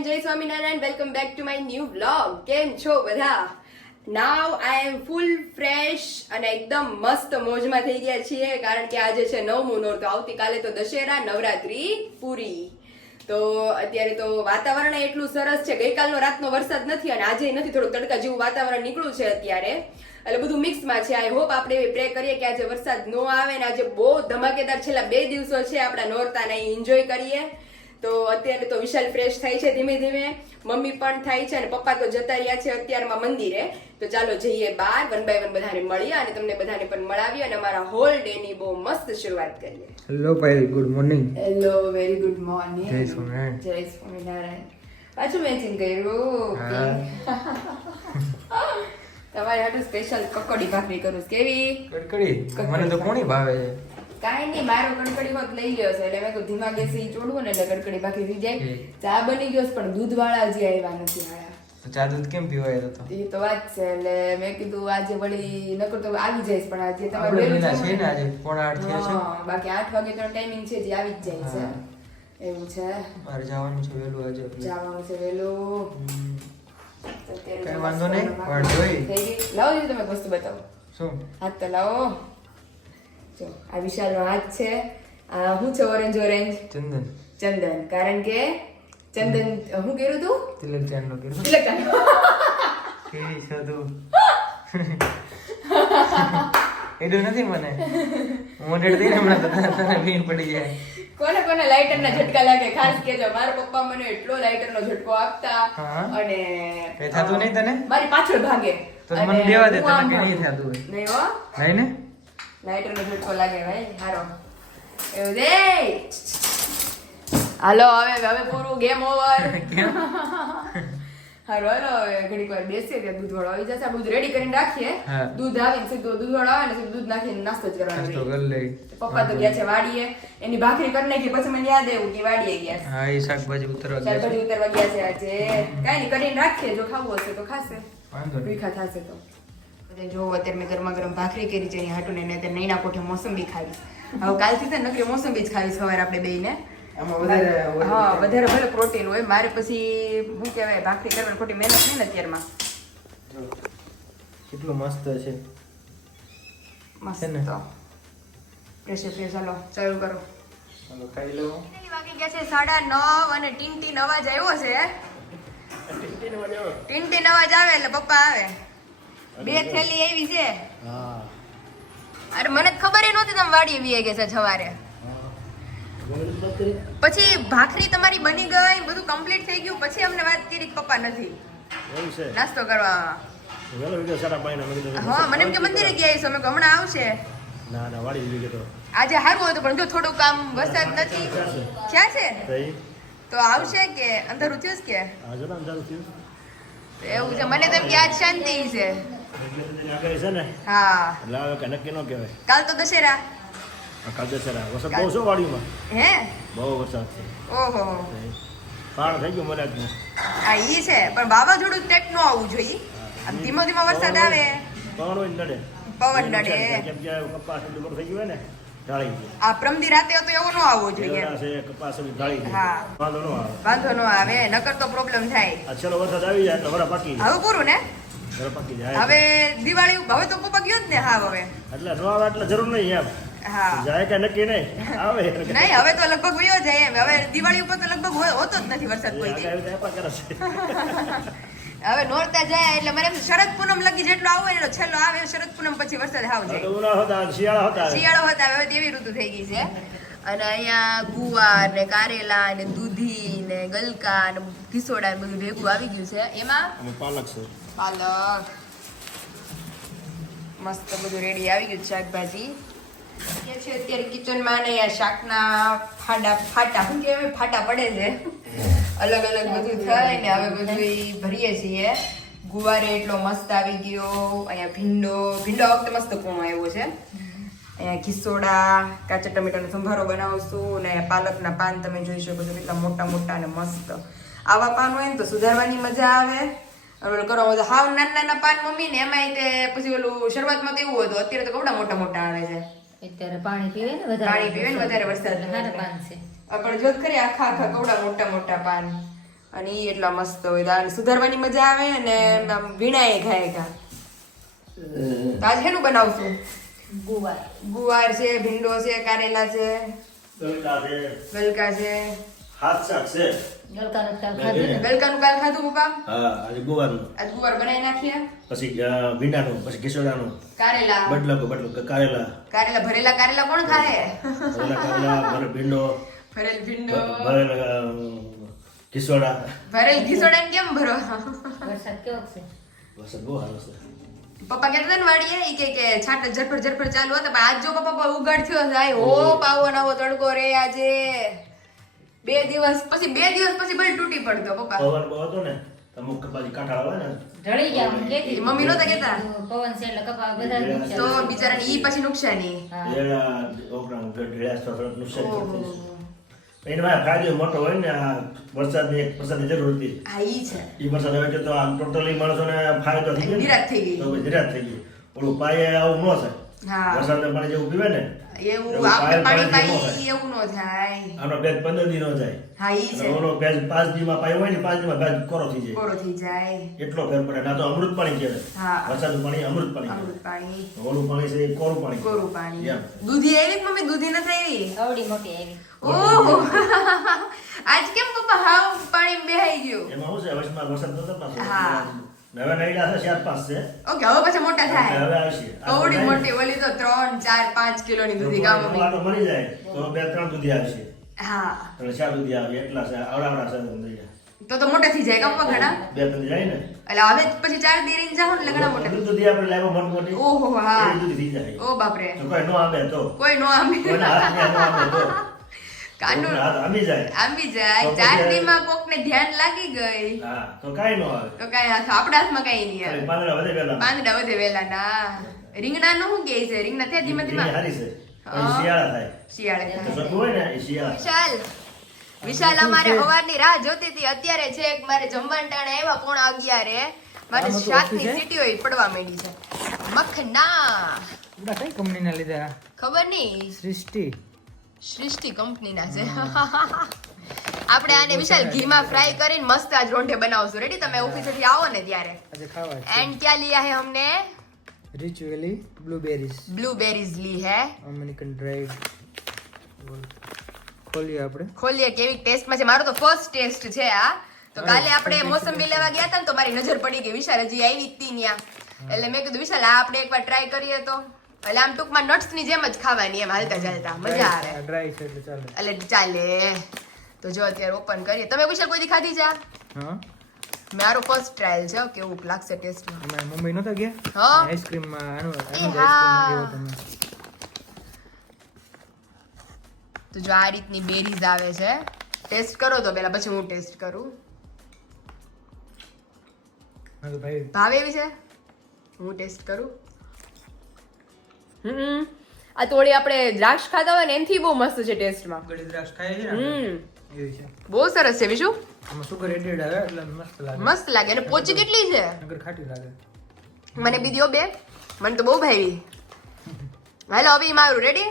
Everyone, જય Swaminarayan. Welcome back to my new vlog. કેમ છો બધા? નાવ આઈ એમ ફૂલ ફ્રેશ અને એકદમ મસ્ત મોજમાં થઈ ગયા છીએ, કારણ કે આજે છે 9મું નોરતું. આવતીકાલે તો દશેરા, નવરાત્રી પૂરી. તો અત્યારે તો વાતાવરણ એટલું સરસ છે. ગઈકાલનો રાતનો વરસાદ નથી અને આજે નથી, થોડું તડકા જેવું વાતાવરણ નીકળ્યું છે અત્યારે, એટલે બધું મિક્સમાં છે. આઈ હોપ આપણે પ્રે કરીએ કે આજે વરસાદ ન આવે ને આજે બહુ ધમાકેદાર છેલ્લા 2 દિવસો છે આપણા નોરતાને એન્જોય કરીએ. તો અત્યારે તો વિશાલ ફ્રેશ થાય છે ધીમે ધીમે, મમ્મી પણ થાય છે અને પપ્પા તો જતા રહ્યા છે અત્યારમાં મંદિરે. તો ચાલો જઈએ બહાર, 1 by 1 બધાને મળીએ અને તમને બધાને પણ મળાવીએ અને અમારા હોલ ડે ની બહુ મસ્ત શરૂઆત કરીએ. હેલો ભાઈ, good morning. Hello, very good morning. જય સ્વામિનારાયણ. જય સ્વામિનારાયણ. પાછું મેચિંગ કર્યું. તમારે હાટુ સ્પેશિયલ કકડી ભાખરી કરું. કેવી કડકડી? મને તો કોની ભાવે છે. કાઈ નહીં, મારો કડકડી હોત લઈ ગયો છે એટલે મેં કહ્યું ધીમા ગેસે ચોડવું ને એટલે કડકડી બાકી થઈ જાય. ચા બની ગયો છે પણ દૂધ વાળા હજી આવ્યા નથી. તો ચા દૂધ કેમ પીવાય તો? એ તો વાત છે, એટલે મેં કીધું આજે વળી નકર તો આવી જઈશ, પણ આજે તમારે આપણે વહેલું વેલા છે જવાનું. ને, આજે 7:45 થયા છે. હા, બાકી 8 વાગે તો ટાઈમિંગ છે જે આવી જ જાય છે. એવું છે, બહાર જવાનું છે વહેલું આજે. જવાનું છે વહેલું. કઈ વાંધો નહીં, પણ જોઈ. થઈ ગઈ. લાવો જો તમે વસ્તુ બતાવો. શું? હાથ તો લાવો. જો આ વિશાલનો હાથ છે. આ શું છે? ઓરેન્જ ઓરેન્જ ચંદન. ચંદન. કારણ કે ચંદન હું કર્યું તું? તિલક ચાંદનો કીધું. તિલક ચાંદનો. કેવી છે તું? એડું નથી મને. મોઢેડ દઈને હમણાં તને ભીન પડી જાય. કોને કોને લાઇટરના ઝટકા લાગે ખાસ કેજો. મારા પપ્પા મને એટલો લાઇટરનો ઝટકો આપતા હા. અને કઈ થતું નહીં તને? મારી પાછળ ભાગે. તો મને દેવા દે, હું આમ તને કઈ નહીં ભાગું. થતું હોય. નહીં હો, નહીં ને? લાઇટરનો ઝટકો લાગે ભાઈ. હારો એવું દે. હાલો હવે પૂરું, ગેમ ઓવર. હારો હાલો, હવે ઘડીક વાર બેસીએ ત્યાં દૂધ વાળો આવી જશે. આ બધું રેડી કરીને રાખીએ. હા. દૂધ આવીને સીધું દૂધ વાળો આવે ને સીધું દૂધ નાખીને નાસ્તો જ કરવાનો નાસ્તો રહે. કરી લઈ. પપ્પા તો ગયા છે વાડીએ, એની ભાખરી કરી નાખી પછી મને યાદ આવ્યું કે વાડીએ ગયા છે. હા, એ શાકભાજી ઉતરવા ગયા છે. શાકભાજી ઉતરવા ગયા છે આજે. કાંઈ નહીં, કરીને રાખીએ, જો ખાવું હશે તો ખાશે, વાંધો નહીં. ભૂખા થશે તો. જો અત્યારે મેં ગરમા ગરમ ભાખરી કરી છે એની હાટુને, ને અત્યારે નૈના કોઠે મોસંબી ખાવીશ. હવે કાલથી છે નકરી મોસંબી જ ખાવીશ સવારે આપણે બેયને. આમાં વધારે હા, વધારે ભલે પ્રોટીન હોય. મારે પછી શું કહેવાય, ભાખરી કરવાની ખોટી મહેનત નહીં ને અત્યારમાં. કેટલું મસ્ત છે. મસ્ત. છે ને? Fresh fresh. ચાલો ચાલુ કરો. ચાલો ખાઈ લઉં. વાગી ગયા છે 9:30 અને ટીન અવાજ આવ્યો છે. ટીન અવાજ આવે એટલે પપ્પા આવે. 2 થેલી આવી છે. હા. અરે મને ખબર ય નહોતી તમે વાડીએ વી ગયા છે સવારે. પછી ભાખરી તમારી બની ગઈ, બધું કમ્પ્લીટ થઈ ગયું, પછી અમને વાત કરી કે પપ્પા નથી નાસ્તો કરવા. હા, મને એમ કે મંદિરે ગયા છે, અમે હમણાં આવશે. આજે સારું હતું પણ જો થોડું કામ, વરસાદ નથી. ક્યાં છે તો આવશે કે અંધારું થયું છે કે એવું છે? મને તો એમ કે આજ શાંતિ છે. હા, કાલ તો દશેરા. હે? ઓહો, આ ઈ છે પણ વાવાઝોડું ટાઈપ નો આવવું જોઈએ. આમ ધીમો ધીમો વરસાદ આવે, પવન નડે. આ પ્રમદી રાતે હતો એવો નો આવવો જોઈએ. હા, વાંધો નો આવે, નકર તો પ્રોબ્લેમ થાય. હવે પૂરું ને? હવે દિવાળી, હવે તો પપ્પા ગયો જ ને. હા, હવે જરૂર નહીં એમ. હા, જાય કે નક્કી નહીં આવે. નહીં હવે તો લગભગ વયો જાય એમ. હવે દિવાળી ઉપર તો લગભગ હોતો જ નથી વરસાદ કોઈ દી. હવે નોરતા જાય એટલે મને એમ શરદ પૂનમ લગી જેટલો આવો એટલો છેલ્લો આવે. શરદ પૂનમ પછી વરસાદ આવ જાય. શિયાળો હતા, હવે તેવી ઋતુ થઈ ગઈ છે. અને અહીંયા ગુવાર ને કારેલા ને દૂધી ને ગલકા ને ઘીસોડા ને બધું ભેગું આવી ગયું છે. એમાં પાલક છે. પાલક મસ્ત બધું રેડી આવી ગયું. શાકભાજી છે અત્યારે કિચનમાં ને આ શાકના ફાટા શું કહેવાય, ફાટા પડે છે. અલગ અલગ બધું થાય ને હવે બધું ભરીએ છીએ. ગુવારે એટલો મસ્ત આવી ગયો. અહીંયા ભીંડો વખતે મસ્ત કૂણો આવ્યો છે. અહીંયા ખીસોડા, કાચા ટમેટાનો સંભારો બનાવશું ને પાલકના પાન તમે જોઈ શકો છો કેટલા મોટા મોટા અને મસ્ત. આવા પાન હોય ને તો સુધારવાની મજા આવે. ઓલું કરો તો હાવ નાના પાન મમ્મી ને એમાં તે પછી ઓલું શરૂઆતમાં તો એવું હતું, અત્યારે તો કેવડા મોટા મોટા આવે છે. અત્યારે પાણી પીવે ને વધારે વરસાદ સારા પાન છે. પણ જોત ખરી આખા આખા કવડા મોટા મોટા પાન. અને ઈ એટલા મસ્ત હોય તો આને સુધારવાની મજા આવે અને આમ વીણાએ ઘાય ઘા. તો આજ શેનું બનાવશું? ગુવાર છે, ભીંડો છે, કારેલા છે, ગલકા છે. હાથ શાક છે. ગલકાનું શાક ખાધું ને? ગલકાનું કાલ ખાધું પપ્પા? હા, આજે ગુવારનું. આજ ગુવાર બનાવી નાખીએ. પછી ભીંડાનું, પછી કિશોડાનું, કારેલા કારેલા, કારેલા ભરેલા કારેલા કોણ ખાય? ભરેલ ભીંડો, ભરેલ ભીંડો, ભરેલ કિશોડા. ભરેલ ઘીસોડા કેમ ભરો? વરસાદ કેવો છે? વરસાદ બહુ સારો છે. પપ્પા કહેતા હતા ને વાડીએ ઈ કે છાંટ ઝરફર ચાલુ હતા પણ આજ જો પપ્પા ઉગાડ થયો જાય હો પાવો નવો તડકો રે આજે. 2 દિવસ પછી બળ તૂટી પડતો પપ્પા. પવન બહુ હતો ને, અમુક બાજુ કાંઠા આવે ને, ઢળી ગયા હું કહેતી હતી. મમ્મી નહોતા કહેતા? પવન છે એટલે કપા બધા જ નુકસાન. તો બિચારાને ઈ પછી નુકસાની. હા. ઢેળ્યા નુકસાન થાય છે. એમાં ફાયદો મોટો હોય ને, આ વરસાદની જરૂર હતી. હા ઈ છે. એ વરસાદ આવે તો આમ ટોટલી માણસોને ફાયદો થઈ ગયો ને. નિરાશ થઈ ગઈ. તો પછી નિરાશ થઈ ગઈ. ઓલું પાયે આવું ન થાય. હા. વરસાદના પાણી જેવું પીવે ને એવું એવું આપણે પાણી પાણી પાણી પાઈ એવું નો થાય. આનો ભેજ 15 દી ન જાય. હા ઈ છે. અને ઓલો ભેજ 5 દીમાં પાયો હોય ને 5 દીમાં ભેજ કોરો થઈ જાય. કોરો થઈ જાય. એટલો ફેર પડે. ના તો અમૃત પાણી કહેવાય. હા. વરસાદનું પાણી અમૃત પાણી અમૃત કહેવાય. પાણી, ઓલું પાણી છે એ કોરું પાણી. કોરું પાણી. એમ. દૂધી આવી કે મમ્મી? દૂધી નથી આવી? આવડી મોટી આવી. ઓહો આજ કેમ પપ્પા હાવ પાણી બેહાઈ ગયું? એમાં શું છે, વચમાં વરસાદ નતો પાછો. હા. નવા નઈડા છે 4-5 છે. ઓકે હવે પછી મોટા થાય. હવે આવશે. કવડી મોટી ઓલી તો 3, 4, 5 કિલોની દૂધી ગામ મમ્મી. આટલો મરી જાય તો 2-3 દૂધી આવશે. હા એટલે 4 દૂધી આવે એટલા છે. આવડા છે દૂધી. તો મોટા થઈ જાય કાપવા ઘણા. 2 દૂધી જાય ને. એટલે હવે પછી 4 દીરીને જાવ ને એટલે ઘણા મોટા. દૂધી આપણે લાવ્યો મોટી મોટી. ઓહો હા. એ દૂધી થઈ જાય. ઓ બાપરે. તો કોઈ નો આવે તો. કોઈ નો આંબી. કોઈના હાથમાં નો આવે તો. કાંડું કોઈના હાથ આંબી જાય. આંબી જાય. તો 4 પછી- દીમાં કોકને ધ્યાન લાગી ગઈ હા તો કાઈ નો આવે. તો કાંઈ આપણા હાથમાં કાંઈ નહીં આવે. ખાલી પાંદડા વધે પહેલા. પાંદડા વધે વેલા ના. રીંગણાનું શું કહે છે? રીંગણા ત્યાં ધીમે ધીમે હારી છે. હા. પછી શિયાળા થાય. શિયાળે તો થાય. સતું હોય ને એ શિયાળા. વિશાલ અમારે સવારની રાહ જોતી હતી. અત્યારે છે કે મારે જમવાના ટાણે આવ્યા 11:30 મારે આમાં તો શાકની ઓછી છે? સીટીઓ પડવા માંડી છે. મખના બધા કઈ કંપનીના લીધા? ખબર નહીં, સૃષ્ટિ. સૃષ્ટિ કંપનીના છે. આપણે આને વિશાલ ઘીમાં ફ્રાય કરીને મસ્ત આજ રોંઢે બનાવશું. રેડી? તમે ઓફિસેથી આવો ને ત્યારે. આજે ખાવા છે. એન્ડ क्या लिया है हमने? रिच वैली ब्लूबेरीज ब्लूबेरीज ली है. American dried. ખોલીએ આપણે. ખોલીએ કેવી ટેસ્ટમાં છે. મારો તો ફર્સ્ટ ટેસ્ટ છે આ. તો કાલે આપણે મોસંબી લેવા ગયા હતા ને તો મારી નજર પડી ગઈ વિશાલ હજી આવી જ તી ન્યા. એટલે મેં કીધું વિશાલ આ આપણે એકવાર ટ્રાય કરીએ તો. એટલે આમ ટૂંકમાં નટ્સ ની જેમ જ ખાવાની એમ હાલતા ચાલતા મજા આવે. ડ્રાય છે એટલે ચાલે. એટલે ચાલે. તો જો અત્યારે ઓપન કરીએ. તમે વિશાલ કોઈ દી ખાધી છે આ? હા મારો ફર્સ્ટ ટ્રાયલ છે. કેવું લાગશે ટેસ્ટમાં? અમે મુંબઈ નહોતા ગયા હા. આઈસ્ક્રીમ માં આનું એ આઈસ્ક્રીમ હા. મંગાવ્યો તમે. તો જો આ રીતની બેરીઝ આવે છે. ટેસ્ટ કરો તો પેલા પછી હું ટેસ્ટ કરું. હા તો ભાઈ ભાવે એવી છે? હું ટેસ્ટ કરું. આ તોડી આપણે દ્રાક્ષ ખાતા હોય ને એનથી બહુ મસ્ત છે ટેસ્ટમાં. ગળી દ્રાક્ષ ખાય છે ને એવી છે. બહુ સરસ છે બીજું. આમાં સુગર એડેડ આવે એટલે મસ્ત લાગે. મસ્ત લાગે. અને પોચી કેટલી છે? નગર ખાટી લાગે. મને બી દ્યો બે. મને તો બહુ ભાવી. હાલો હવે ઈ મારું રેડી.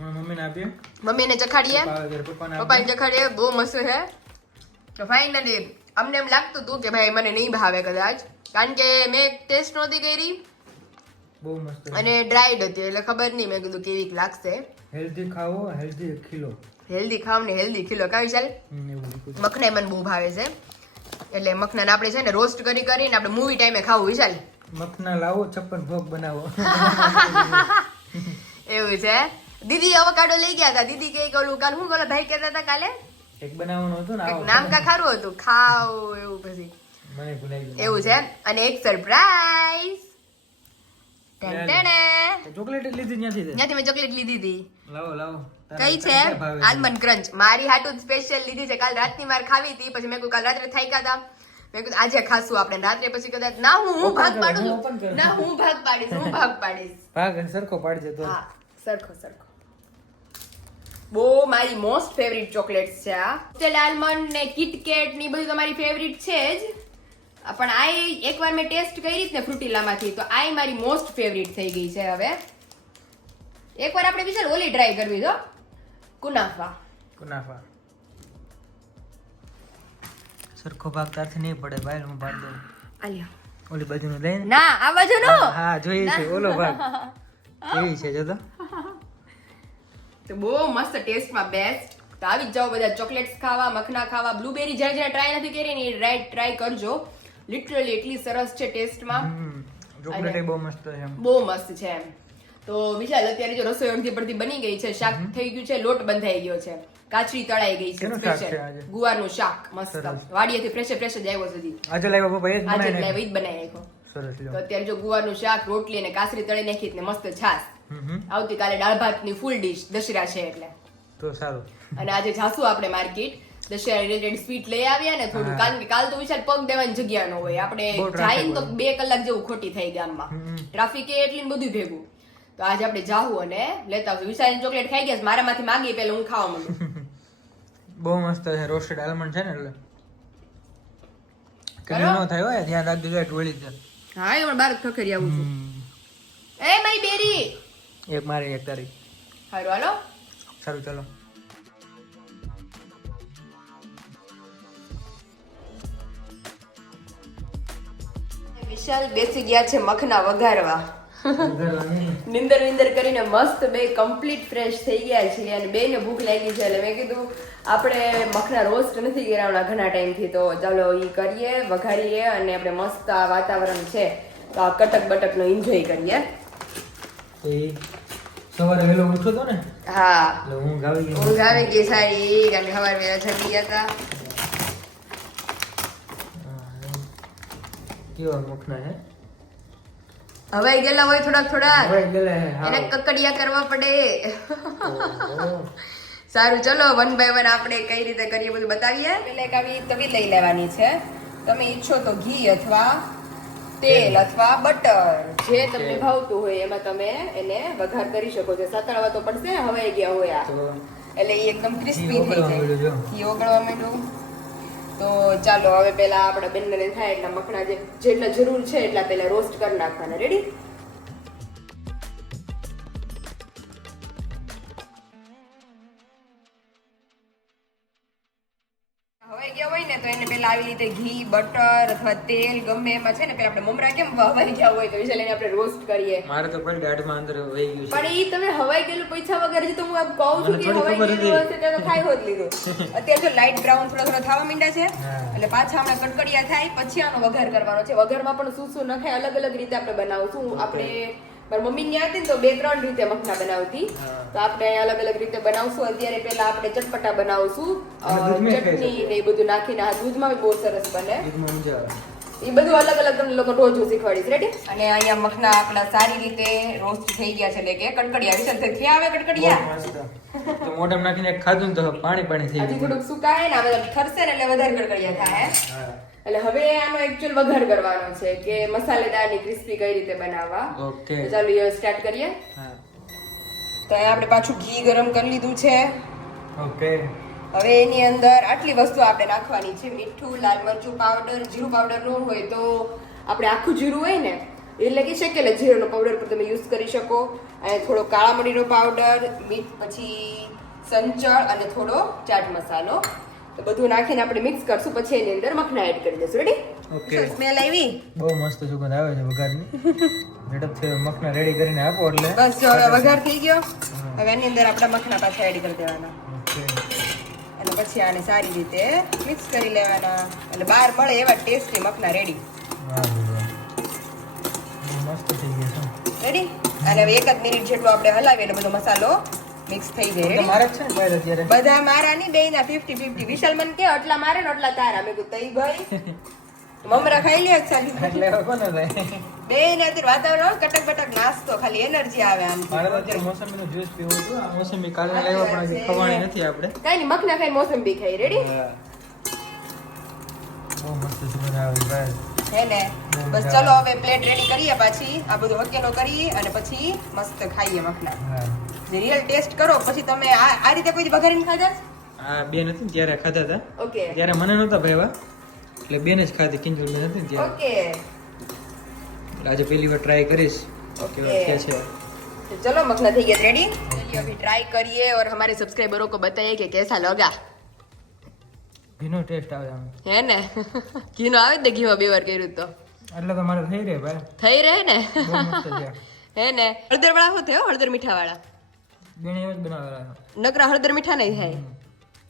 મમ્મીને આપીએ. મમ્મીને ચખાડીએ. પપ્પાને પપ્પાને ચખાડીએ. બહુ મસ્ત છે. તો ફાઇનલી અમને એમ લાગતું હતું કે ભાઈ મને નહીં ભાવે કદાચ, કારણ કે મેં ટેસ્ટ નહોતી કરી બહુ મસ્ત અને ડ્રાઈડ હતી એટલે ખબર નહીં. મેં કીધું કેવી લાગશે. હેલ્ધી ખાવો હેલ્ધી ખીલો. હેલ્ધી ખાવ ને હેલ્ધી ખીલો. કાવી ચાલ. એવું લીધું. મખના મને બહુ ભાવે છે એટલે મખનાને આપણે છે ને રોસ્ટ કરીને આપણે મૂવી ટાઈમે ખાવું વિશાલ. મખના લાવો 56 ભોગ બનાવો. એવું છે. દીદી અવકાડો લઈ ગયા હતા. દીદી કે ઓલું કાલ શું બોલો ભાઈ કહેતા હતા કાલે એક બનાવવાનું હતું ને કંઈક આવો. નામ કા ખારું હતું ખાવ એવું. પછી મને ભૂલાઈ ગયું. એવું છે. અને એક સરપ્રાઈઝ. ચોકલેટ જ લીધી ત્યાંથી તે. ત્યાંથી મેં ચોકલેટ લીધી હતી. લાવો લાવો. કઈ છે? Almond crunch. મારી હાટુ સ્પેશિયલ લીધી છે. કાલ રાતની માર ખાવી હતી. પછી મેં કીધું કાલ રાત્રે થાક્યા હતા. મેં કીધું આજે ખાશું આપણે રાત્રે. પછી કદાચ ના હું ભાગ પાડું ના હું ભાગ પાડીશ. હું ભાગ પાડીશ. ભાગ સરખો પાડજે તો. હા સરખો સરખો. બહુ મારી મોસ્ટ ફેવરિટ ચોકલેટ્સ છે આ. આલમંડ ને કિટકેટ ની બધું તમારી ફેવરિટ છે જ. પણ આ એકવાર મેં ટેસ્ટ કરી ને ફ્રુટીલામાંથી તો આ મારી મોસ્ટ ફેવરિટ થઈ ગઈ છે. હવે એકવાર આપણે વિચાર ઓલી ટ્રાય કરવી તો કુનાફા. કુનાફા. સરખો ભાગ તારથી નહીં પડે ભાઈ, હું પાડી દઉં. આલ્યો ઓલી બાજુનો લઈને. ના આ બાજુનો હા જોઈએ છે ઓલો ભાગ કેવી છે જો તો. તો બહુ મસ્ત ટેસ્ટમાં બેસ્ટ. તો આવી જ જાઓ બધા ચોકલેટ્સ ખાવા, મખના ખાવા, બ્લુબેરી જ્યાં જ્યાં ટ્રાય નથી કરી ને એ ટ્રાય કરજો. લિટરલી એટલી સરસ છે ટેસ્ટમાં, ચોકલેટ એ બહુ મસ્ત છે એમ. બહુ મસ્ત છે એમ. તો વિશાલ અત્યારે જો રસોઈ અડધી પડધી બની ગઈ છે, શાક થઈ ગયું છે, લોટ બંધાઈ ગયો છે, કાચરી તળાઈ ગઈ છે, શેનું શાક છે સ્પેશિયલ આજે? ગુવારનું શાક મસ્ત વાડીએથી ફ્રેશ જ આવ્યો સુધી. આજે લાવ્યો પપ્પા એ જ આજે બનાવીને. લાવી જ બનાવી નાખ્યો. સરસ તો લ્યો. અત્યારે જો ગુવારનું શાક, રોટલી અને કાસરી તળી નાખી ને મસ્ત છાશ. આવતીકાલે દાળ ભાતની ફૂલ ડીશ દશેરા છે એટલે. તો સારું. અને આજે જાસુ આપણે માર્કેટ દશેરા રિલેટેડ સ્વીટ લઈ આવ્યા ને થોડું, કારણ કે કાલ તો વિશાલ પગ દેવાની જગ્યા ન હોય, આપણે બહુ traffic જાય તો હોય. 2 કલાક જેવું ખોટી થઈ ગામમાં, ટ્રાફિક એટલી ને બધું ભેગું. તો આજે આપણે જાવું અને લેતા આવશું. વિશાલ ચોકલેટ ખાઈ ગયા છે, મારામાંથી માંગી પેલા હું ખાવા માંડું. બહુ મસ્ત છે, રોસ્ટેડ આલમંડ છે ને એટલે કરો. કદી ન થાય હોય, ધ્યાન રાખજો જો ટોળી જ. હા એ પણ બાર જ ખખરી આવું છું. એ મારી બેરી એક મારી એક તારી. હારું હાલો. સારું ચલો. વિશાલ બેસી ગયા છે મખના વઘારવા. નિંદર વિંદર કરીને મસ્ત બે કમ્પ્લીટ ફ્રેશ થઈ ગયા છીએ અને બેને ભૂખ લાગી છે એટલે મેં કીધું આપણે મખના રોસ્ટ નથી કર્યા ઘણા ટાઈમથી, તો ચાલો ઈ કરીએ, વઘારીએ અને આપણે મસ્ત આ વાતાવરણ છે તો આ કટક બટકનો એન્જોય કરીએ. એ સવારે વહેલો ઉઠો તો ને હા એટલે ઊંઘ આવી ગઈ. ઊંઘ આવી ગઈ સારી, કારણ કે સવારે વહેલા જગી ગયા હતા. કેવા મખના હે? હવાઈ ગયેલા હોય થોડાક હવે ગેલે હે, હા. એને કકડિયા કરવા પડે. ઓહો. સારું ચલો 1 by 1 આપણે કઈ રીતે કરીએ બધું બતાવીએ. એટલે એક આવી તવી લઈ લેવાની છે, તમે ઈચ્છો તો ઘી અથવા તેલ અથવા બટર જે તમને ભાવતું હોય એમાં તમે એને વઘાર કરી શકો છો. સતળવા તો પડશે ને હવાઈ ગયા હોય આ, તો એટલે એ એકદમ ક્રિસ્પી ઘી થઈ ઓગળવા જાય. માંડ્યું જો. ઘી ઓગળવા માંડ્યું. તો ચાલો હવે પેલા આપણા બેનને થાય એટલા મખણા જેટલા જરૂર છે એટલા પેલા રોસ્ટ કરી નાખવાના. રેડી? હવાઈ ગયા હોય ને તો એને પેલા આવી રીતે ઘી, બટર અથવા તેલ ગમે એમાં છે ને પેલા આપણે મમરા કેમ હવાઈ ગયા હોય તો વિશાલ એને આપણે રોસ્ટ કરીએ. મારે તો પણ ગાંઠમાં અંદર વહી ગયું છે. પણ ઈ તમે હવાઈ ગયેલું પૈસા વગર જ તો હું આમ કહું છું મને કે થોડી હવાઈ ખબર ગયેલું હતી. હશે ત્યાં તો ખાઈ હોત લીધું. અત્યારે જો લાઈટ બ્રાઉન થોડા થવા માંડ્યા છે હા. એટલે પાછા હમણાં કડકડિયા થાય પછી આનો વઘાર કરવાનો છે. વઘારમાં પણ શું શું નખાય અલગ અલગ રીતે આપણે બનાવશું. આપણે મારી મમ્મી ત્યાં હતી ને તો 2-3 રીતે મખના બનાવતી, હા. તો આપણે અલગ અલગ રીતે બનાવશું. અત્યારે પેલા આપણે ચટપટા બનાવશું, અને દૂધમાં ખાઈ ચટણી ને એ બધું નાખીને. આ દૂધમાં બી બહુ સરસ બને. દૂધમાં મજા આવે. એ બધું અલગ અલગ તમને લોકો રોજ હું શીખવાડીશ. રેડી? અને અહીંયા મખના આપણા સારી રીતે રોસ્ટ થઈ ગયા છે, એટલે કે કડકડિયા. વિશાલ થયા આવે કડકડિયા. બહુ મસ્ત. તો મોઢામાં નાખીને એક ખાધું ને તો પાણી પાણી થઈ હજી ગયું. થોડુંક સુકાય ને આ ઠરશે ને એટલે વધારે કડકડિયા થાય. હા. એટલે હવે આનો એકચ્યુઅલ વઘાર કરવાનો છે કે મસાલેદાર ની ક્રિસ્પી કઈ રીતે બનાવવા. ઓકે. તો ચાલો એ સ્ટાર્ટ કરીએ. હા. તો અહીંયા આપણે પાછું ઘી ગરમ કરી લીધું છે. ઓકે. હવે એની અંદર આટલી વસ્તુ આપણે નાખવાની છે: મીઠું, લાલ મરચું પાવડર, જીરું પાવડર ન હોય તો આપણે આખું જીરું હોય ને એટલે કે શેકેલા જીરાનો પાવડર પણ તમે યુઝ કરી શકો. અને થોડો કાળા મરીનો પાવડર, પછી સંચળ અને થોડો ચાટ મસાલો. તો બધું નાખીને આપણે મિક્સ કરશું, પછી એની અંદર મખના એડ કરી દઈશું. રેડી? ઓકે. સ્મેલ આવી? બહુ મસ્ત સુગંધ આવે છે વઘારની. ઝડપથી મખના રેડી કરીને આપો એટલે બસ જો હવે વઘાર થઈ ગયો. હવે આની અંદર આપણા મખના પાછા એડ કરી દેવાના ઓકે. અને પછી આને સારી રીતે મિક્સ કરી લેવાના. એટલે બહાર મળે એવા ટેસ્ટી મખના રેડી. વાહ ભાઈ વાહ. મસ્ત થઈ ગયા છે. રેડી? અને હવે 1 જ મિનિટ જેટલું આપણે હલાવીએ એટલે બધો મસાલો મિક્સ થઈ જાય. તો રેડી? મારે જ છે ને ભાઈ અત્યારે. બધા મારા નહીં, બેયના 50-50. વિશાલ મને કે આટલા મારે ને આટલા તારા. મેં કીધું તઈ ગઈ મમરા ખાઈ લે સારી. એટલે હવે કોને થાય? બેયને અત્યારે વાતાવરણ કટક બટક નાસ્તો, ખાલી એનર્જી આવે આમ. મારે તો અત્યારે મોસંબીનું જ્યુસ પીવું હતું. આ મોસંબી કાલે લાવ્યા પણ હજી ખવાણી નથી આપણે. કઈ નહીં, મખના ખાઈ મોસંબી ખાઈ. રેડી? હા. બહુ મસ્ત સુગંધ આવે ભાઈ. હે ને? બસ ચલો હવે પ્લેટ રેડી કરીએ, પાછી આ બધું હકેલો કરી અને પછી મસ્ત ખાઈએ મખના. હા. જે રિયલ ટેસ્ટ કરો પછી તમે આ રીતે કોઈ દી વઘારીને ખાધા? આ બેન હતી ને ત્યારે ખાધા હતા. ઓકે ત્યારે મને નહોતા ભાઈવા, એટલે બેન જ ખાધી. કિંજલ બેન હતી ને ત્યારે. ઓકે એટલે આજે પહેલી વાર ટ્રાય કરીશ કેવા કે છે. तो चलो मखना થઈ ગયા રેડી. चलिए अभी ट्राई करिए और हमारे सब्सक्राइबरों को बताइए कि कैसा लगा. ઘીનો ટેસ્ટ આવે આમ હે ને ઘીનો આવે જ ને ઘીમાં 2 વાર કર્યું તો એટલે તો મારે થઈ રહે ભાઈ થઈ રહે ને બહુ મસ્ત છે હે ને હળદર વાળા શું થયો હળદર મીઠા વાળા બેને એવ જ બનાવેલા નકરા હળદર મીઠા નહીં થાય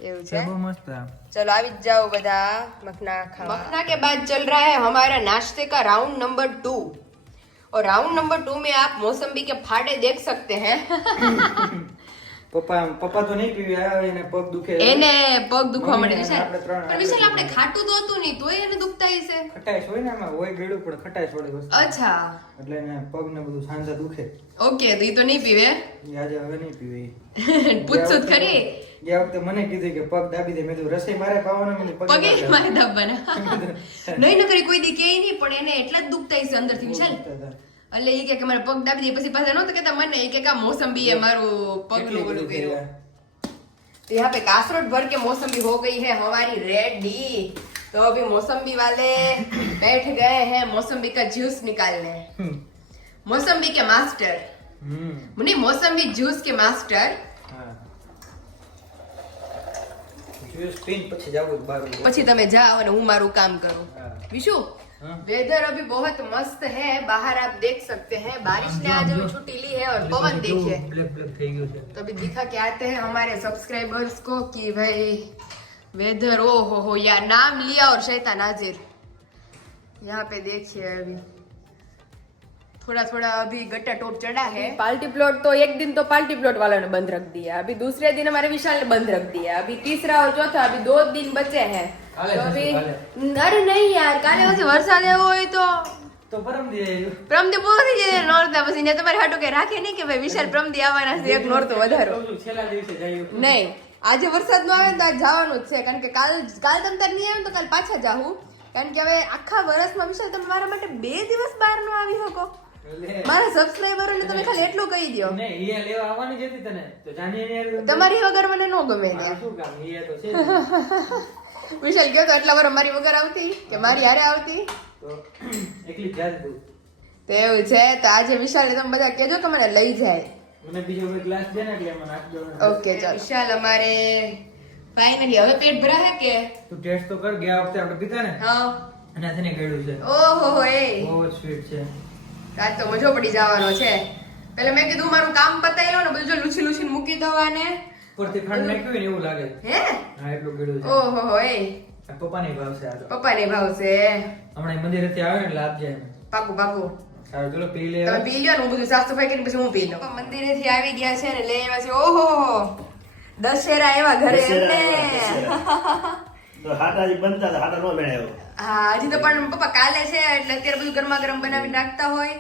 એવું છે છે બહુ મસ્ત છે चलो આવી જ જાઓ બધા मखना खाओ मखना के बाद चल रहा है हमारा नाश्ते का राउंड नंबर 2 और राउंड नंबर 2 में आप मौसम्बी के फाड़े देख सकते हैं પપ્પા તો નહીં પીવે આવે એને પગ દુખે એને પગ દુખવા મળે મમ્મી છે આપણે ત્રણ પણ વિશાલ આપણે ખાટું તો હતું નહીં તોય એને દુખતા હશે ખટાઈશ હોય ને આમાં હોય ગળ્યું પણ ખટાઈશ વાળી વસ્તુ અચ્છા એટલે એને પગ ને બધું સાંજે દુખે ઓકે તો ઈ તો નહીં પીવે એ આજે હવે નહીં પીવે ઈ. પૂછશું જ ખરી ગયા વખતે મને કીધું કે પગ દાબી દે મેં કીધું રસોઈ મારે પાવાનો મને પગ પગે મારે દાબવાના નહીં નકરી કોઈ દી કે નહીં પણ એને એટલા જ દુખતા હશે અંદરથી વિશાલ એટલે ઈ કે મારે પગ દાબી દે પછી પાછા નહોતું કેતા મને ઈ કે મોસંબી એ મારું પગનું ઓલું કર્યું तो यहाँ पे कासरोट भर के मौसम्बी हो गई है हमारी रेडी तो अभी मौसम्बी वाले बैठ गए हैं मौसम्बी का जूस निकालने मौसम्बी के मास्टर मुनी मौसम्बी जूस के मास्टर જ્યુસ પીન પછી જાવું બહાર પછી તમે જાઓ અને હું મારું કામ કરું હા. विशु वेदर अभी बहुत मस्त है बाहर आप देख सकते हैं बारिश ने आज अभी छुट्टी ली है और पवन देखिए બ્લેક થઈ ગયું છે तो अभी दिखा के आते हैं हमारे सब्सक्राइबर्स को कि भाई वेदर ओ हो यार नाम लिया और शैतान हाजिर यहाँ पे देखिए अभी थोड़ा थोड़ा अभी गट्टा टॉप चढ़ा है पार्टी प्लॉट तो एक दिन तो पार्टी प्लॉट वालों ने बंद रख दिया अभी दूसरे दिन हमारे विशाल ने बंद रख दिया अभी तीसरा और चौथा अभी 2 दिन बचे हैं तो अभी अरे नहीं यार काले वैसे वरसाद एवो હોય તો પરમ દી પ્રમદી પૂરી જાય નોરતા પછી ને તમારે હાટો કે રાખે નહીં કે ભાઈ વિશાલ પ્રમદી આવવાના છે એક નોરતો વધારો છેલ્લા દિવસે જાયું નહીં આજે વરસાદ નો આવે ને તો આજ જવાનું જ છે કારણ કે કાલ તમ તાર નહીં આવે ને તો કાલ પાછા જાહું કારણ કે હવે આખા વર્ષમાં વિશાલ તમે મારા માટે 2 દિવસ બહાર ન આવી શકો મારા સબસ્ક્રાઇબરોને તમે ખાલી એટલું કહી દો ને ઈ લેવા આવવાની જ હતી તને તો જાની તમારી વગર મને ન ગમે ને શું કામ ઈ તો છે વિશાલ કયો તો એટલા વાર મારી વગર આવતી કે મારી હારે આવતી તો એકલી જાત દઉં તો એવું છે તો આજે વિશાલ તમે બધા કહેજો કે મને લઈ જાય મને બીજો કોઈ ગ્લાસ દે ને એટલે મને આપજો ઓકે ચાલ વિશાલ અમારે ફાઇનલી હવે પેટ ભરા હે કે તું ટેસ્ટ તો કર ગયા વખતે આપણે પીતા ને હા એનાથી ને ગળ્યું છે ઓહો એ બહુ જ સ્વીટ છે કાલ તો મજો પડી જવાનો છે પેલા મેં કીધું મારું કામ પતાઈ લો ને બધું જો લૂછી લૂછીને મૂકી દો આને ઉપરથી ખાંડ નાખ્યું હોય ને એવું લાગે હે હા એટલું ગળ્યું છે ઓહો એ આ પપ્પાની ભાવ છે આ તો પપ્પાને ભાવશે હમણાં મંદિરેથી આવે ને લાભ જાય પાકું પાકું સારું ચલો પી લે તમે પી લ્યો ને હું બધું સાફ સફાઈ કરીને પછી હું પી લઉં મંદિરેથી આવી ગયા છે ને લઈ આવ્યા છે ઓહો દશેરા એવા ઘરે એમને તો હાટાજી બનતા હતા, હાટા નો મેળ્યો હા હજી તો પણ પપ્પા કાલે છે એટલે અત્યારે બધું ગરમા ગરમ બનાવીને રાખતા હોય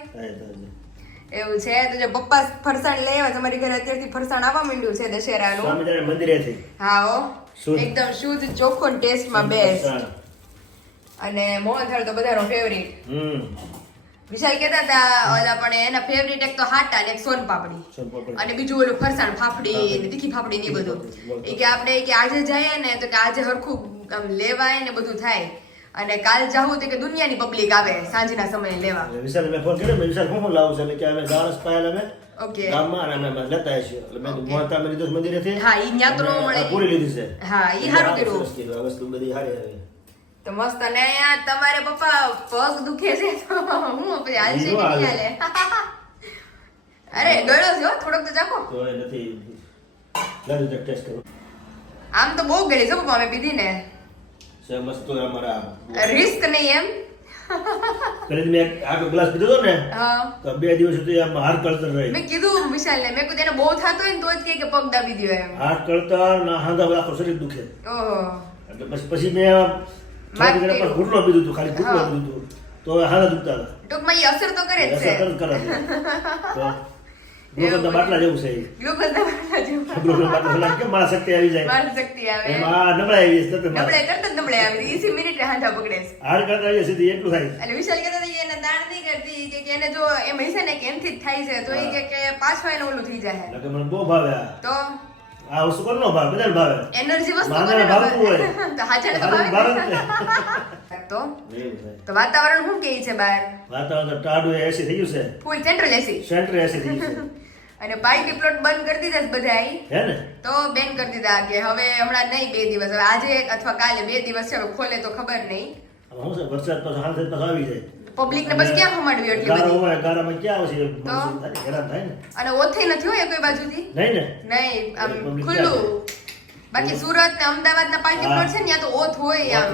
એવું છે તો જો પપ્પા ફરસાણ લઈ આવ્યા તમારી ઘરે અત્યારથી ફરસાણ આવવા માંડ્યું છે દશેરાનું સ્વામિનારાયણ મંદિરેથી હા હો શુદ્ધ. એકદમ શુદ્ધ ચોખ્ખો ટેસ્ટમાં બેસ્ટ અને મોહનથાળ તો બધાનો ફેવરિટ વિશાલ કહેતા હતા ઓલા પણ એના ફેવરિટ એક તો હાટા ને એક સોનપાપડી અને બીજું ઓલું ફરસાણ ફાફડી ને તીખી ફાફડી ને એ બધું એ કે આપણે કે આજે જઈએ ને તો કે આજે હરખું આમ લેવાય ને બધું થાય અને કાલ જાવું તો કે દુનિયાની પબ્લિક આવે સાંજના સમયે લેવા વિશાલ મેં ફોન કર્યો મેં વિશાલ શું લાવું છે એટલે કે અમે જાણસ પાયેલ અમે ઓકે ગામમાં અને અમે લેતા આવીશું એટલે મેં મોહતા મેં લીધું મંદિરેથી હા ઈ ન્યા તો ન મળે પૂરી લીધી છે હા ઈ સારું કર્યું સરસ કીધું. આ વસ્તુ બધી સારી આવી તો મસ્ત અને અહીંયા તમારે પપ્પા પગ દુખે છે તો હું પછી હાલશે કે નહીં હાલે અરે ગળો છે હો, થોડોક તો ચાખો તો એ નથી લાવી દે ટેસ્ટ કરો આમ તો બહુ ગળી છે પપ્પા અમે પીધી ને છે મસ્ત તો અમારા રિસ્ક નહીં એમ પેલી મેં આખો ગ્લાસ પીધો હતો ને હા તો 2 દિવસ સુધી આમ હાર કળતર રહી મેં કીધું વિશાલ ને મેં કીધું એને બહુ થતું હોય ને તો જ કહે કે પગ દાબી દ્યો એમ હાર કળતર ના હાંધા આખો શરીર દુખે ઓહો એટલે પછી મેં થોડી ઘણી પણ ઘૂંટણો પીધું હતું ખાલી ઘૂંટણો હા. પીધું હતું તો હાથા દુખતા હતા ટૂંકમાં ઈ અસર તો કરે જ છે અસર કરે છે તો ગ્લુકોઝના બાટલા જેવું છે ગ્લુકોઝ ના બાટલા જેવું. ગ્લુકોઝના બાટલા કેમ મારા શક્તિ આવી જાય મારી શક્તિ આવે એમાં નબળાઈ આવી જશે તો નબળે તરત જ નબળે આવે 20 મિનિટે હાંધા પકડે છે હાર કળતર આવી જશે તો એટલું થાય એટલે વિશાલ કહેતા હતા કે એને દાણ નહીં કરતી કે એને જો એમ હશે ને કે એમથી જ થાય છે તો એ કે પાછો એને ઓલું થઈ જાય એટલે કે મને બહુ ભાવે આ. તો આ વસ્તુ કોનો ભાવે બધાને ભાવે એનર્જી વસ્તુ માનવને કોને ભાવતું ભાવે? હોય. તો હાચાને તો ભાવે ભાવે જ ને. ને. તો એવું થાય. તો વાતાવરણ શું કહે છે બહાર વાતાવરણ તો ટાઢું એસી થઈ ગયું છે ફૂલ સેન્ટ્રલ એસી સેન્ટર એસી થઈ ગયું છે અને પાર્ટી પ્લોટ બંધ કરી દીધા છે બધાય. હે ને તો બેન કરી દીધા કે હવે હમણાં નહીં 2 દિવસ, હવે આજે અથવા કાલે 2 દિવસ છે, હવે ખોલે તો ખબર નહીં. હવે શું છે વરસાદ પાછો હાલ પાછો આવી જાય પબ્લિક ને બસ ક્યાં ખમાડવી એટલી ગારા બધી. હોય ગારામાં ક્યાં આવશે માણસો થાય હેરાન થાય ને અને ઓથે નથી હોય કોઈ બાજુથી, નહીં ને નહીં આમ public ખુલ્લું. બાકી સુરત ને અમદાવાદ ના પાર્ટી પ્લોટ છે ને ત્યાં તો ઓથ હોય આમ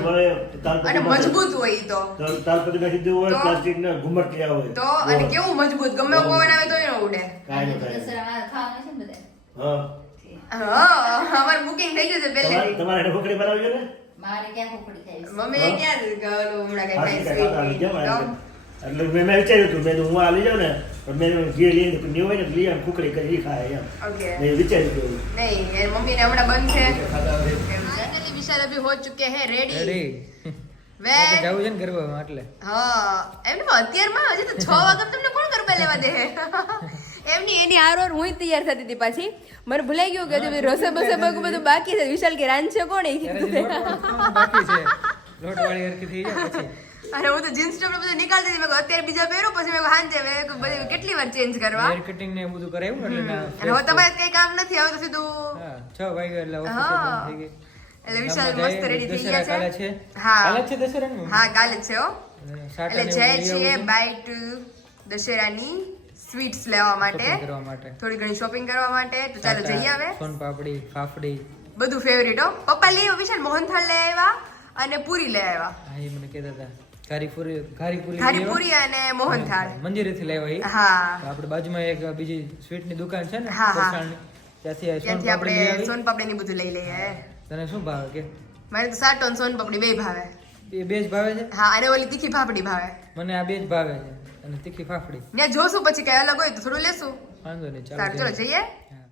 અને મજબૂત હોય ઈ તો. તાલપત્રી નાખી દીધું હોય તો? પ્લાસ્ટિક ના ઘુમ્મટ કર્યા હોય તો અને કેવું મજબૂત, ગમે એવો પવન આવે તો ન ઉડે. કાંઈ ન થાય દશેરામાં ખાવાનું છે ને બધા. હા હા અમારું બુકિંગ થઈ ગયું છે પહેલેથી. તમારે એને પકડી બનાવજો ને મારે ક્યાં ખોપડી થાય છે? મમ્મીએ ક્યાં ઓલું હમણાં કઈ હાથી ખાઈ કાંઈ સ્વીટ ખાતા આવી તો. ગયા એટલે મેં વિચાર્યું હતું મેં કીધું હું આ લઈ જાઉં ને પણ મેં ઘી લઈને નહીં હોય ને લઈ આમ કુકડી કરી ખાય એમ ઓકે મેં વિચાર્યું હતું નહીં એ મમ્મીને હમણાં બંધ છે. ફાઇનલી વિશાલ અભી હો ચુકે હે રેડી. રેડી વેન જવું છે ને ગરબા એટલે હા એમને અત્યારમાં હજી તો 6 વાગે તમને કોણ ગરબા લેવા દે એમની એની આરોર હું તૈયાર થતી હતી પાછી મને ભૂલાઈ ગયું કે હજી રસોઈ બસે બધું બાકી છે. વિશાલ કે રાંધ છે કોણ એ કીધું છે. બાકી છે લોટ વાળી હરખી થઈ જાય પછી અને હું તો જીન્સ ટોપ બધું નીકાળતી હતી. મેં કીધું અત્યારે બીજા પહેરું પછી મેં કીધું હાંજે મેં કીધું બધી કેટલી વાર ચેન્જ કરવા. હેર કટિંગ ને એવું બધું કરાવ્યું એટલે ના અને હવે તમારે કઈ કામ નથી, હવે તો સીધું હા 6 વાગ્યા એટલે ઓફિસ હા. બંધ થઈ ગઈ. એટલે વિશાલ ગામમાં મસ્ત જાય, રેડી થઈ દશેરા ગયા કાલે છે. છે હા. કાલે જ છે દશેરા ને હા કાલે જ છે હો. સાટા એટલે ને જય એવું લઈ છીએ આવું બાય ટુ દશેરાની સ્વીટ્સ લેવા માટે, shopping કરવા માટે થોડી ઘણી શોપિંગ કરવા માટે. તો ચાલો જઈએ હવે. સોન પાપડી ફાફડી બધું ફેવરિટ હો. પપ્પા લઈ આવ્યા વિશાલ મોહનથાળ લઈ આવ્યા અને પૂરી લઈ આવ્યા. હા એ મને કહેતા હતા ઘારી પૂરી ઘારી પૂરી અને મોહનથાળ. મંદિરેથી લાવ્યા એ હા તો આપણે બાજુમાં એક બીજી સ્વીટ ની દુકાન છે ને હા, હા. ફરસાણની, ત્યાંથી આ સોન ત્યાંથી પાપડી લઈ આપણે આવી. સોનપાપડી ની બધું લઈ લઈએ. તને શું ભાવે કે મારે તો સાટો અને સોનપાપડી બે ભાવે. એ બે જ ભાવે છે હા અને ઓલી તીખી ફાફડી ભાવે. મને આ બે જ ભાવે છે અને તીખી ફાફડી ત્યાં જોશું પછી કઈ અલગ હોય તો થોડું લેશું. વાંધો નહીં સારું ચલો ચાલો જઈએ. હા.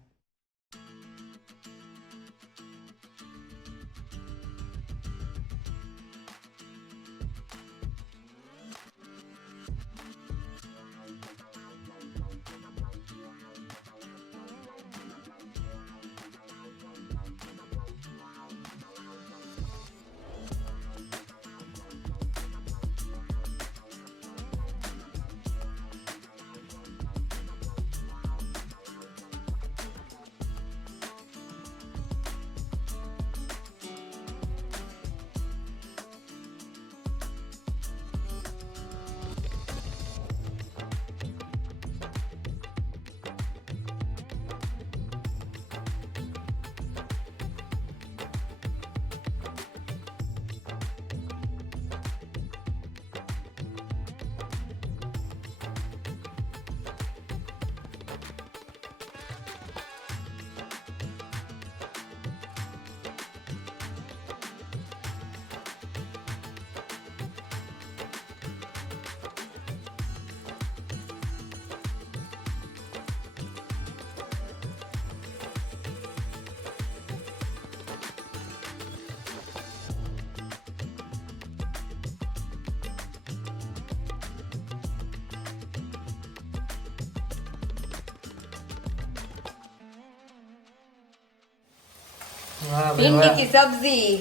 વાહ ભાઈ ભીંડી વાહ. કી સબ્જી,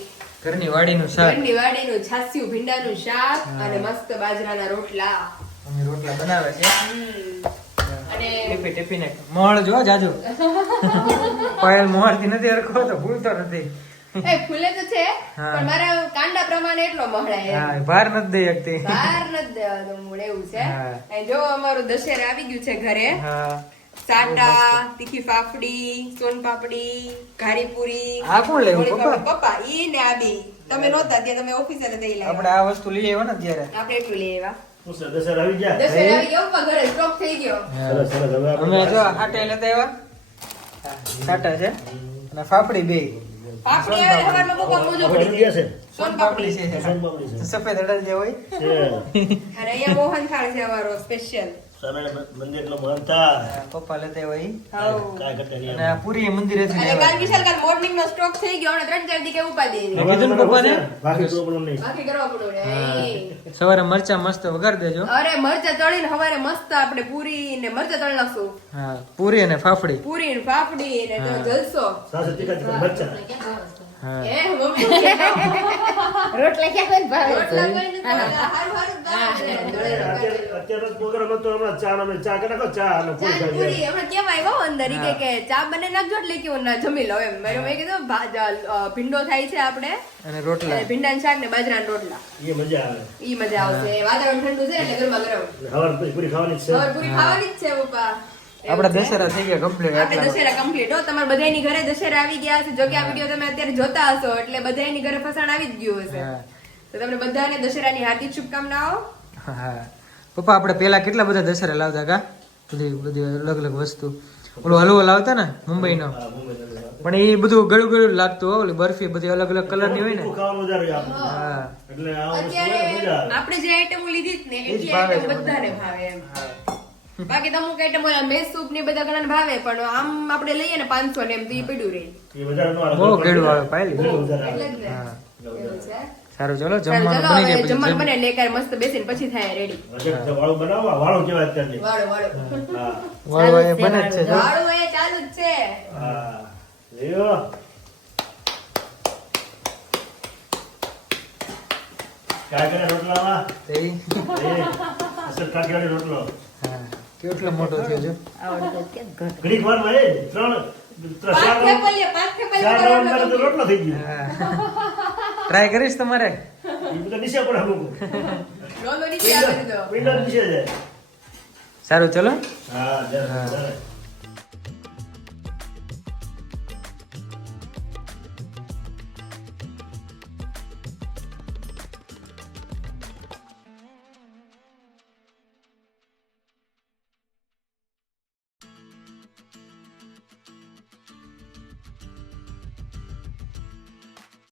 ઘરની વાડીનું શાક ઘરની વાડીનું છાસ્યું ભીંડાનું શાક અને મસ્ત બાજરાના રોટલા. અમે રોટલા બનાવે છે અને ટીપી ટીપીને મોળ જો જાજુ પાયલ મોળ થી નથી હરખો તો ભૂલતો નથી એ ફૂલે તો છે હા. પણ મારા કાંડા પ્રમાણે એટલો મહળાય એમ. હા ભાર નથી દઈ શકતી બહાર નથી દેવાનો મૂળ એવું છે. હા. અને જો અમારું દશેરા આવી ગયું છે ઘરે. હા સાટા, તીખી ફાફડી, સોનપાપડી, ઘારી પૂરી. આ કોણ લેવું, વળી પપ્પા? પપ્પા ઈ ને આ બે. તમે નહોતા ત્યાં, તમે ઓફિસે લઈ આપણે લાવ્યા. આ વસ્તુ લઈ આવ્યો ને અત્યારે આપણે એટલું લઈ આવ્યા. શું છે દશેરા આવી ગયા દશેરા આવી ગયો પપ્પા, ઘરે સ્ટોક થઈ ગયો. સરસ સરસ હવે અમે આપણે જો હાટે લેતા આવ્યા સાટા છે અને ફાફડી બે ફાફડી આવે સવારમાં પપ્પા મોજો આપણે પડી ગયા જાય. છે સોનપાપડી છે સોનપાપડી છે. સફેદ અડલ જે હોય છે અને અહીંયા મોહનથાળ છે અમારો સ્પેશિયલ. સામે મંદિરનો મહંતા પપ્પા લેતા હોય ઈ. હાઉ. કાય કરતા નહીં અને આ પૂરી મંદિરેથી અને લેવા કાલ વિશાલ કાલ મોર્નિંગ નો સ્ટોક થઈ ગયો અને 3-4 દી કે ઉપાડી મેં દીધી. કીધું ને પપ્પાને બાકી પ્રોબ્લેમ નહીં બાકી કરવા પડ્યું રે. સવારે મરચા મસ્ત વઘારી દેજો અરે મરચા તળીને હવારે મસ્ત આપણે પૂરી ને મરચા તળી નાખશું. હા પૂરી અને ફાફડી પૂરી ને ફાફડી ને તો જલસો. સાસે તીખા તીખા મરચા હા એ મમ્મી રોટલા ક્યાં કોઈ ભાવે રોટલા કોઈ નથી ખાતા. હારું હારું જ ભાવે. અત્યારે પ્રોગ્રામ હતો હમણાં ચા અમે ચા કે નાખો ચા અને પૂરી ચા ને ખાઈ પૂરી હમણાં કેમ આવ્યો અંદર ઈ કે ચા બને નાખજો એટલે કેવું ના જમી લો એમ મેં કીધું ભીંડો થાય છે આપણે અને રોટલા અને ભીંડાનું શાક ને બાજરાના રોટલા એ મજા આવે ઈ મજા આવશે વાતાવરણ ઠંડુ છે એટલે ગરમા ગરમ હવાર પછી પૂરી ખાવાની જ છે હવે પૂરી ખાવાની જ છે પપ્પા આપડા દશેરા થઈ ગયા કમ્પ્લીટ આપણે દશેરા કમ્પ્લીટ હો તમારા બધાયની ઘરે દશેરા આવી ગયા હશે જો કે આ વિડીયો તમે અત્યારે જોતા હશો એટલે બધાયની ઘરે ફસાણ આવી જ ગયું હશે હા. તો તમને બધાને દશેરાની હાર્દિક શુભકામનાઓ હા પપ્પા આપણે પેલા કેટલા બધા દશેરા લાવતા કા બધી બધી અલગ અલગ વસ્તુ ઓલો હલવો લાવતા ને મુંબઈનો હા, મુંબઈ પણ એ બધું ગળું ગળું લાગતું હો ઓલી બરફી બધી અલગ અલગ કલર ની હોય ને ખાવાનું વધારે આપણે. હા એટલે આ વસ્તુ અત્યારે હોય ને મજા આવે આપણે જે આઈટમો લીધી જ ને ઈ જ એટલી ભાવે આઈટમ છે બધાને ભાવે એમ બાકી અમુક આઈટમ ઓલા મેસ સૂપ ને બધા ઘણાને ભાવે પણ આમ આપણે લઈએ ને 500 ને એમ તો ઈ પડ્યું રહે એ વધારે નો આવે. બહુ કેળું આવે પાયલી બહુ વધારે એટલે આવે. જ ને હા એવું છે સારું ચલો ચાલો જમવાનું ચલો બની હવે જાય પછી જમવાનું જમ- બને એટલે એકારે મસ્ત બેસીને પછી થાય રેડી વજન વાળું બનાવવા વાળું કેવાય અત્યારની. વાળો વાળો હા વાળું એ બને જ છે જો. વાળો એ ચાલુ જ છે હા લ્યો. काय કરે રોટલામાં તે ઈ. એ અસર કાઠિયાવાડી રોટલો હા કેટલો મોટો થયો જો આવડતો કેમ ઘર ઘડીક વારમાં એ ત્રણ ચાર પાંચ થેપલીએ ચાર રાઉન્ડ મારે તો રોટલો થઈ ગયો ટ્રાય કરીશ તમારે એ બધા નીચે પડે અમુક રોલો નીચે આવી દીધો પિંડા નીચે જાય સારું ચલો હા જરા